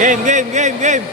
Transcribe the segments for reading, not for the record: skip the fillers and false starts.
Game, game, game, game.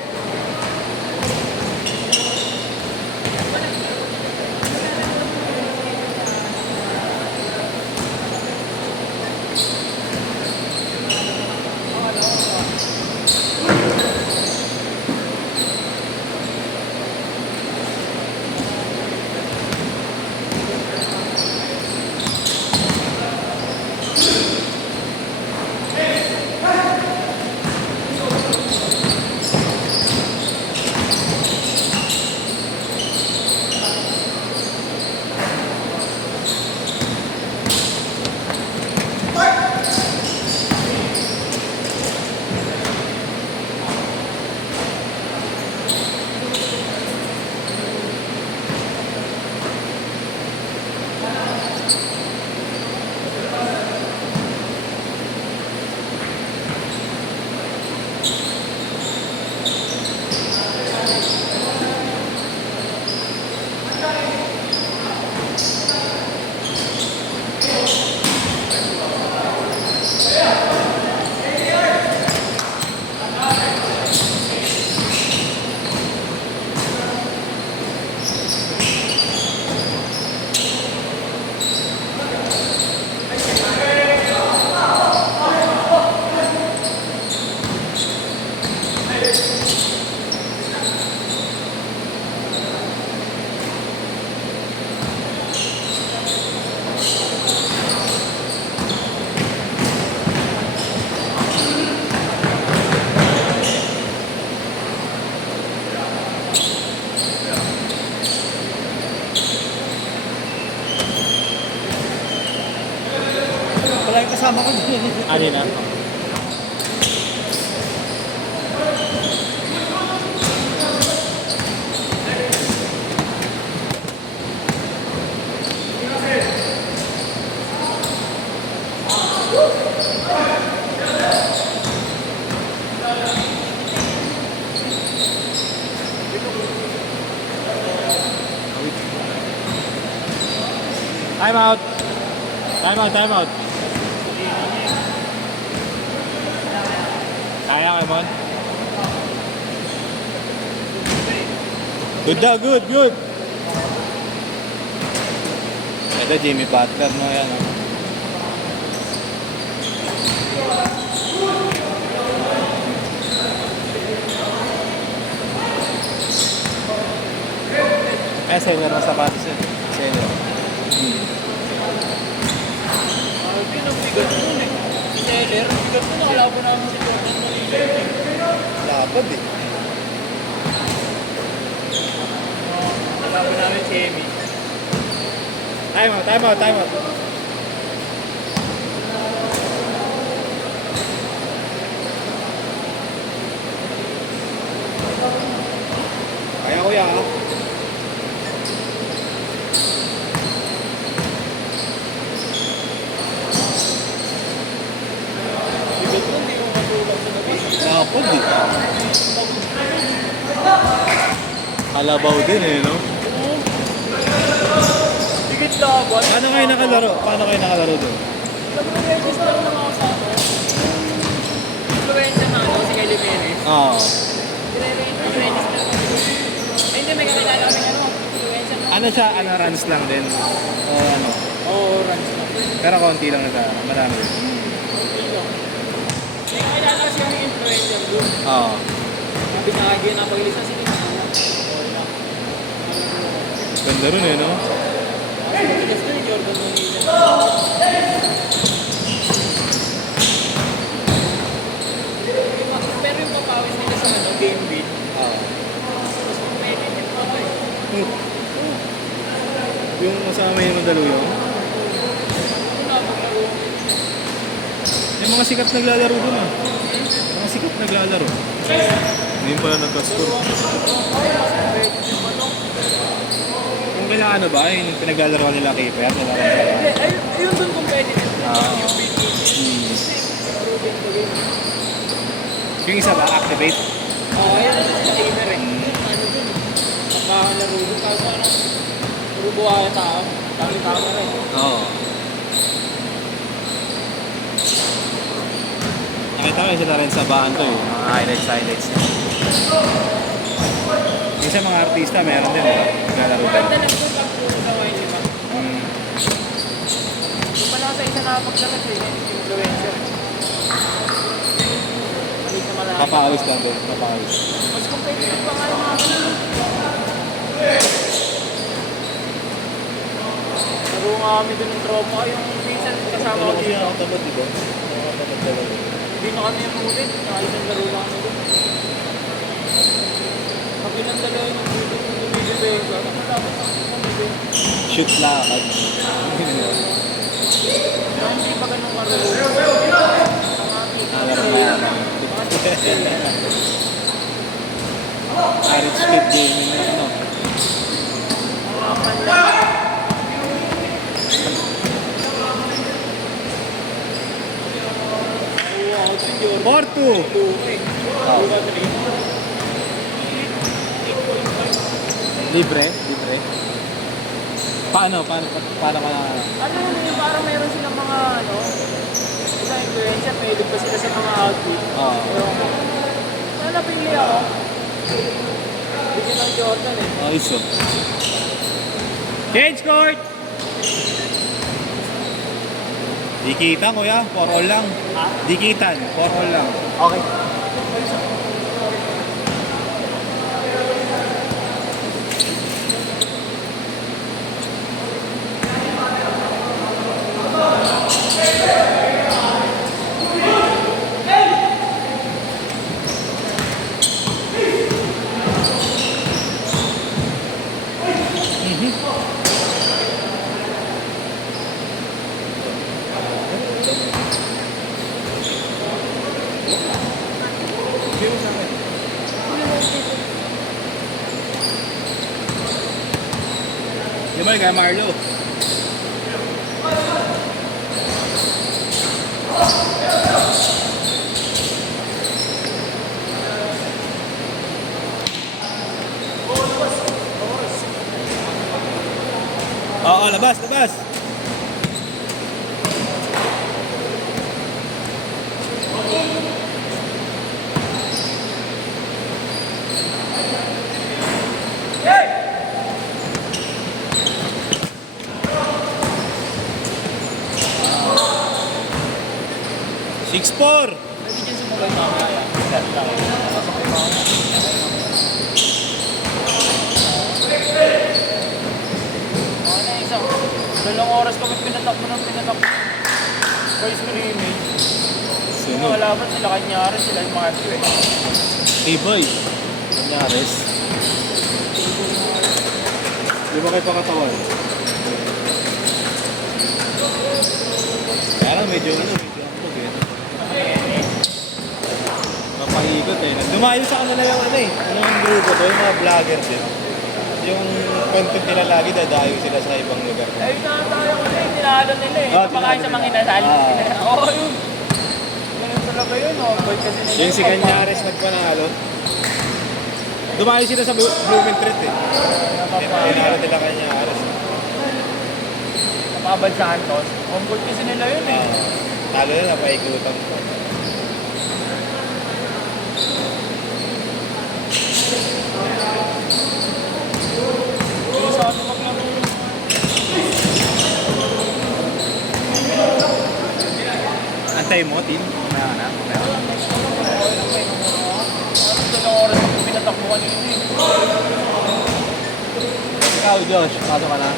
Wala yung kasama ko. Ano na? Time out. Time out, time out. Kaya kay Mon? Good daw, good, good. Ito Jimmy Butler, no? Yan, no? Eh, seller na sapatos yun. Seller. Alvin, ang bigat mo eh. Seller, ang bigat mo. Nakalaban namin si Jordan Molina. Lapad eh. Nakalaban namin si Amy. Time out, time out, time out. Kaya kuya ha. Bigat mo, hindi mo matulog sa gabi. Lapad eh. Kalabaw din eh, no? Bigat laban. Paano kayo nakalaro? Paano kayo nakalaro doon? Alam mo, register lang ako sa ako. Influencer na ano, si Kylie Perez. Oo. Register ko. Ay, hindi, may kakilala kami ano. Influencer na. Ano siya? Ano, runs lang din? O ano? Oo, runs na. Pero konti lang na marami. May kakilala kasi kami influencer doon. Oo. Sabi na kagaya na pag-ilis na sila. Ganda rin eh, no? Just na Jordan Molina. Pero yung papawis nila sa ano, game beat. Oo. Mas competitive pa ba eh. Yung kasama yung Mandaluyong? Ano na maglaro? Yung mga sikat naglalaro doon ah. Mga sikat naglalaro. Ngayon pala nagka-score. Competitive pa to. Kung kailangan ano ba, yung pinaglalaro nila kay Pet, wala kang Hindi, ayun doon competitive. Ah. Yung beat game. Laro din to game. Yung isa ba, activate? Oo, ayun sa gamer eh. Ano dun? Nakalaro dun. Kaso ano? Puro buhaya tao. Tama rin. Oo. Nakita ko sila rin sa bahan ko eh. Mga highlights. Minsan mga artista meron din eh. Naglalaro din. Maganda lang po pag puro gawain, di ba? Mm. Yung pala sa isa na paglakas eh, influencer. Hindi sa malaki. Papawis lang doon. Papawis. Mas competitive pa nga yung mga ganun. Laro nga kami dun ng tropa. Yung minsan kasama ko dito. Nakatabat diba? Nakatabat talaga. Hindi na kami umulit. Isang laro lang kami dun. Kami lang dalawa yung lumilibig. Ano dapat kami Shoot lakad. hindi pa ganun marunong. Alam na yan. Rich Kid Gaming na ano. Wow, 4-2. Libre? Paano ka na? ano yung parang meron silang mga isang influencer, may pa sila sa mga outfit. Oo. Ano napili ako? Bigyan ng Jordan eh. Ayos oh. Change court! Dikitan kuya, 4-all lang. Ha? Dikitan, 4-all lang. Okay. Di ba kay Marlo? Oo, labas. Six four. Pwede dyan sumulay mamaya. Set lang. Nakasakay pa ako. Okay na isang. Dalawang oras kami pinatakbo. First scrimmage. Yung mga laban sila, kanyari sila yung mga FQ eh. T-boy. Kanyares. Di ba kayo pakatawan? Kaya lang medyo ambog eh. Mapaikot eh. Dumayo sa kanila yung yung grupo to, yung mga vlogger din. Yung content nila lagi, dadayo sila sa ibang lugar. Ayun na tayo kasi, tinalo nila eh. Pakain sa mga inasal. Oo, yun. Ganun talaga yun, Boy kasi nila. Yung si Canyares nagpanalo. Dumayo sila sa Blumentritt eh. Tinalo nila Canyares. Napabad sa Santos. Homeboard kasi nila yun eh. Talo na, napaikutan ko. Yung sa atin maglaro yun. Antay mo, Tin? Mamaya na. Dalawang oras ako pinatakbuhan yun eh. Ikaw, Josh, pasok ka na.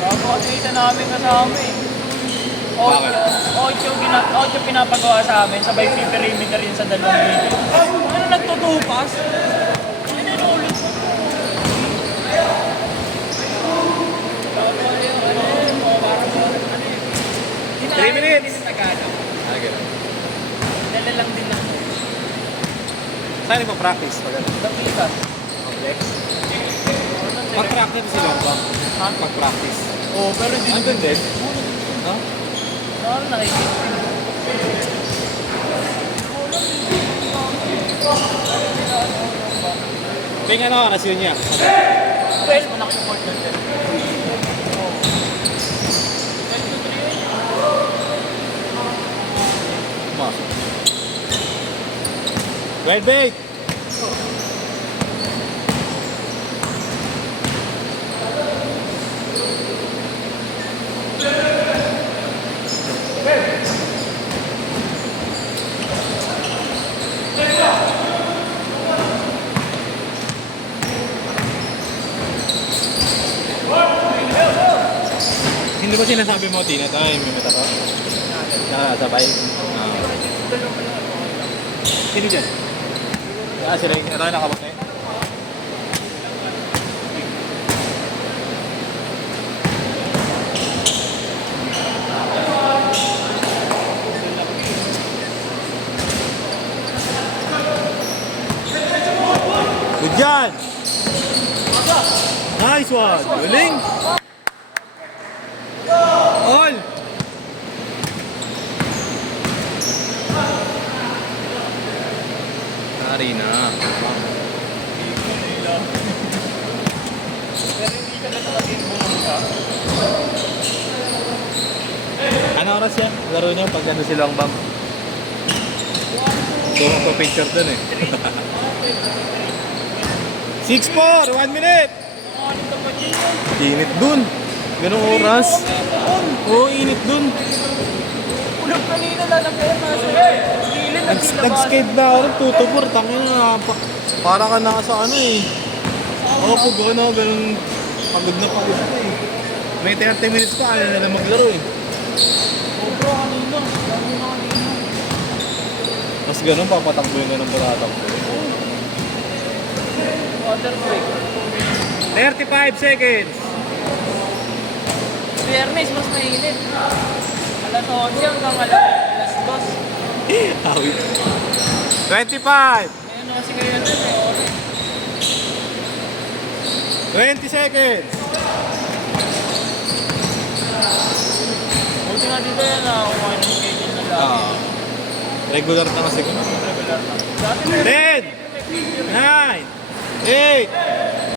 Kapag-kita namin kasama eh. Bakit? Ocho pinapagawa sa amin, sabay perimeter yun sa dalawang video. Ano nagtutupas? Ano yung ulit mo? 3 minutes! Tagalog. Gano'n. Dala lang din lang. Saan mo practice? Dapitas. Complex? Mag-practice sila ba? Ha? Mag-practice. Oo, pero hindi Andun din? No? Ano nakikita? Tingnan ano oras yun niya. 12 mo nakiport doon din. 12 to 3 yun. Pumasok. Well, bait! Hindi ba sinasabi mo, Tina, tayo may mata ka? Nakasabay? Sino dyan? Sila yung tayo nakabot na yun. Good job! Nice one! Galing! All! Nari na. Pero hindi ka na talagang bumunta. Ano oras yan? Laro niyo pag ano silang bang? Ito ko picture dun eh. 6-4! 1 minute! Ano ka pa dito? Init dun. Ganong oras. Oo, init dun. Ulang kanina lalagyan na sa gilid na Nag-skate na ako, tutupor, tangin na. Para ka naka sa ano eh. Oo, pag ano, ganun, pagod na eh. May 30 minutes pa, ayaw na lang maglaro eh. Sobra kanina. Dami na kanina. Mas ganun, papatakbo yung ganun patatakbo. Water break. 35 seconds. Biyernes, mas mainit. Alas 11 hanggang alas 2. Awit. 25. Ngayon na kasi kayo doon eh. Okay. 20 seconds. Buti nga dito yan na kumain ng schedule na lagi. Ah. Regular na kasi ko. Regular na. Dati meron 10, 9, 8,